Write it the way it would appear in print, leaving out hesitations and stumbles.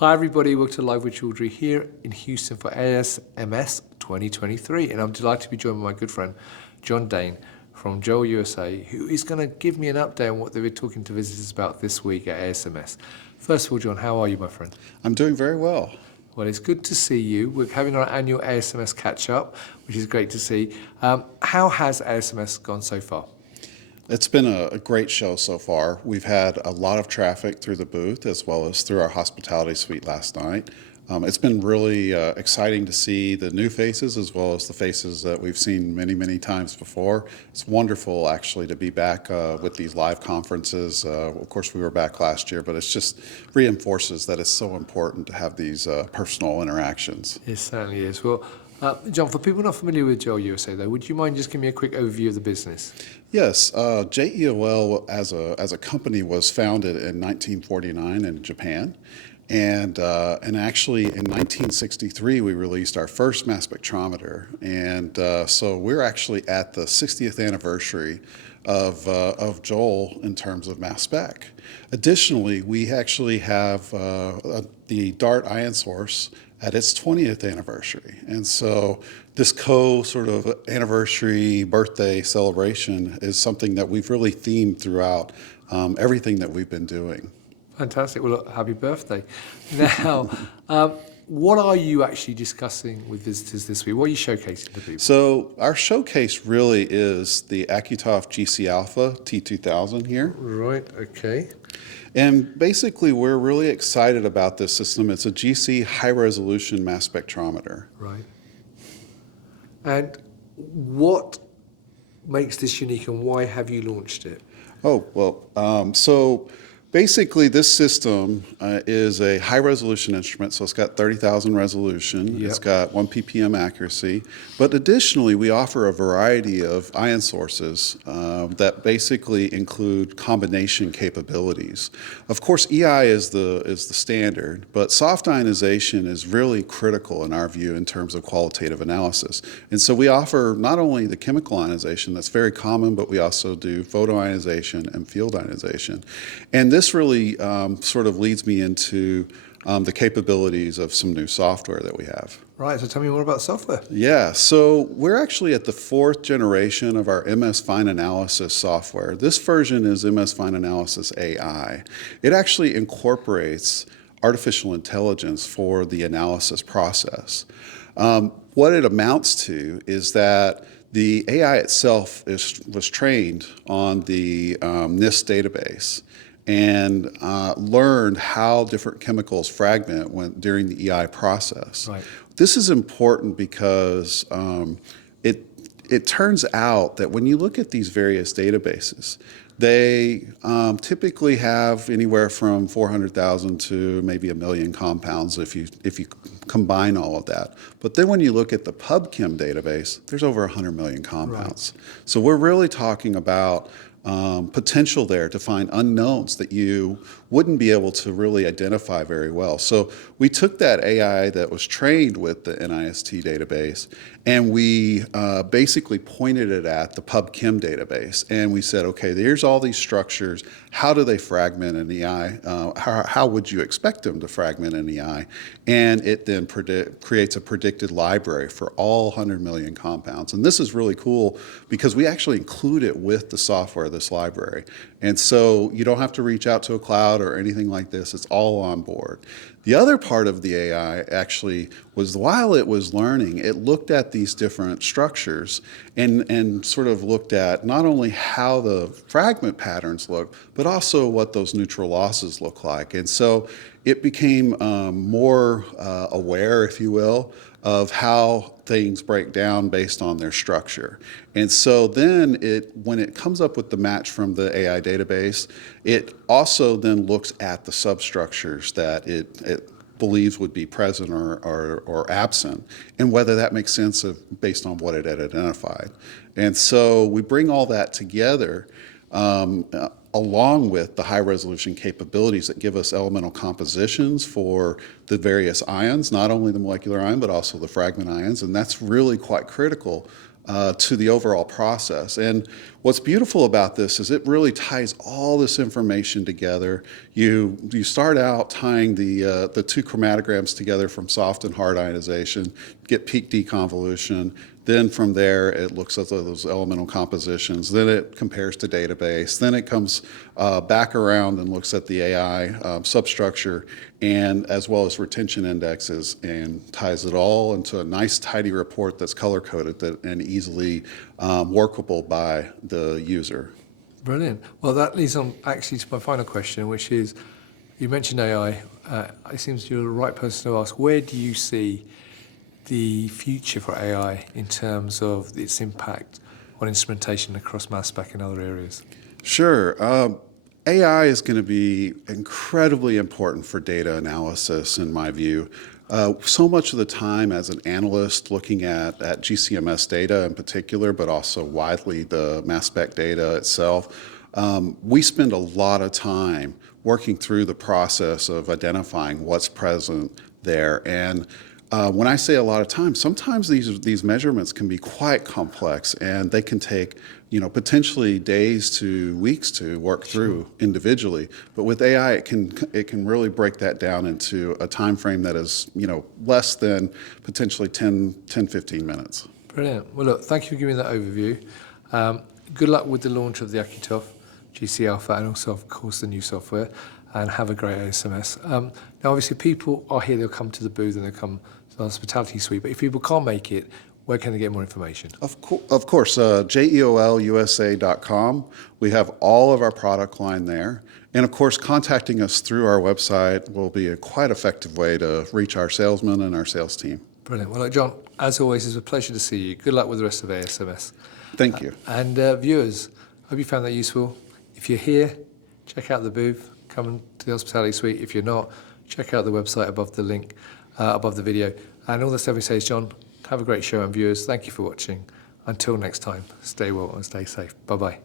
Hi everybody, welcome to Live with Chaudhry here in Houston for ASMS 2023, and I'm delighted to be joined by my good friend John Dane from JEOL USA, who is going to give me an update on what they were talking to visitors about this week at ASMS. First of all, John, how are you, my friend? I'm doing very well. Well, it's good to see you. We're having our annual ASMS catch-up, which is great to see. How has ASMS gone so far? It's been a great show so far. We've had a lot of traffic through the booth as well as through our hospitality suite last night. It's been really exciting to see the new faces as well as the faces that we've seen many, many times before. It's wonderful actually to be back with these live conferences. Of course, we were back last year, but it just reinforces that it's so important to have these personal interactions. It certainly is. Well, John, for people not familiar with JEOL USA, though, would you mind just giving me a quick overview of the business? Yes, JEOL as a company was founded in 1949 in Japan, and actually in 1963 we released our first mass spectrometer, and so we're actually at the 60th anniversary of JEOL in terms of mass spec. Additionally, we actually have the DART ion source at its 20th anniversary. And so this sort of anniversary birthday celebration is something that we've really themed throughout everything that we've been doing. Fantastic. Well, look, happy birthday. Now, what are you actually discussing with visitors this week? What are you showcasing to people? So our showcase really is the AccuTOF GC-Alpha T2000 here. Right, okay. And basically, we're really excited about this system. It's a GC high-resolution mass spectrometer. Right. And what makes this unique, and why have you launched it? Oh, well, so basically this system is a high-resolution instrument, so it's got 30,000 resolution. Yep. It's got 1 ppm accuracy. But additionally, we offer a variety of ion sources that basically include combination capabilities. Of course, EI is the standard, but soft ionization is really critical in our view in terms of qualitative analysis. And so we offer not only the chemical ionization that's very common, but we also do photoionization and field ionization. And this really sort of leads me into the capabilities of some new software that we have. Right, so tell me more about software. Yeah, so we're actually at the 4th generation of our msFineAnalysis software. This version is msFineAnalysis AI. It actually incorporates artificial intelligence for the analysis process. What it amounts to is that the AI itself was trained on the NIST database and learned how different chemicals fragment during the EI process. Right. This is important because it turns out that when you look at these various databases, they typically have anywhere from 400,000 to maybe 1 million compounds if you combine all of that. But then when you look at the PubChem database, there's over 100 million compounds. Right. So we're really talking about potential there to find unknowns that you wouldn't be able to really identify very well. So we took that AI that was trained with the NIST database and we basically pointed it at the PubChem database and we said, okay, here's all these structures. How do they fragment in EI? How would you expect them to fragment in EI? And it then creates a predicted library for all 100 million compounds. And this is really cool because we actually include it with the software, this library. And so you don't have to reach out to a cloud or anything like this. It's all on board. The other part of the AI actually was while it was learning, it looked at these different structures and sort of looked at not only how the fragment patterns look, but also what those neutral losses look like. And so it became more aware, if you will, of how things break down based on their structure. And so then when it comes up with the match from the AI database, it also then looks at the substructures that it believes would be present or absent, and whether that makes sense based on what it had identified. And so we bring all that together along with the high resolution capabilities that give us elemental compositions for the various ions, not only the molecular ion, but also the fragment ions. And that's really quite critical to the overall process. And what's beautiful about this is it really ties all this information together. You start out tying the two chromatograms together from soft and hard ionization, get peak deconvolution. Then from there, it looks at those elemental compositions. Then it compares to database. Then it comes back around and looks at the AI substructure and as well as retention indexes and ties it all into a nice tidy report that's color-coded and easily workable by the user. Brilliant. Well, that leads on actually to my final question, which is, you mentioned AI. It seems you're the right person to ask, where do you see the future for AI in terms of its impact on instrumentation across mass spec and other areas? Sure. AI is going to be incredibly important for data analysis, in my view. So much of the time as an analyst looking at GCMS data in particular, but also widely the mass spec data itself, we spend a lot of time working through the process of identifying what's present there. And when I say a lot of time, sometimes these measurements can be quite complex, and they can take potentially days to weeks to work through individually. But with AI, it can really break that down into a time frame that is less than potentially 10-15 minutes. Brilliant. Well, look, thank you for giving that overview. Good luck with the launch of the AccuTOF GC-Alpha and also, of course, the new software. And have a great ASMS. Now, obviously, people are here. They'll come to the booth and they'll come to the hospitality suite. But if people can't make it, where can they get more information? Of course, JEOLUSA.com. We have all of our product line there. And of course, contacting us through our website will be a quite effective way to reach our salesmen and our sales team. Brilliant. Well, look, John, as always, it's a pleasure to see you. Good luck with the rest of ASMS. Thank you. And viewers, hope you found that useful. If you're here, check out the booth. Come to the hospitality suite. If you're not, check out the website above the link, above the video. And all that's left me to say is, John, have a great show, and viewers, thank you for watching. Until next time, stay well and stay safe. Bye-bye.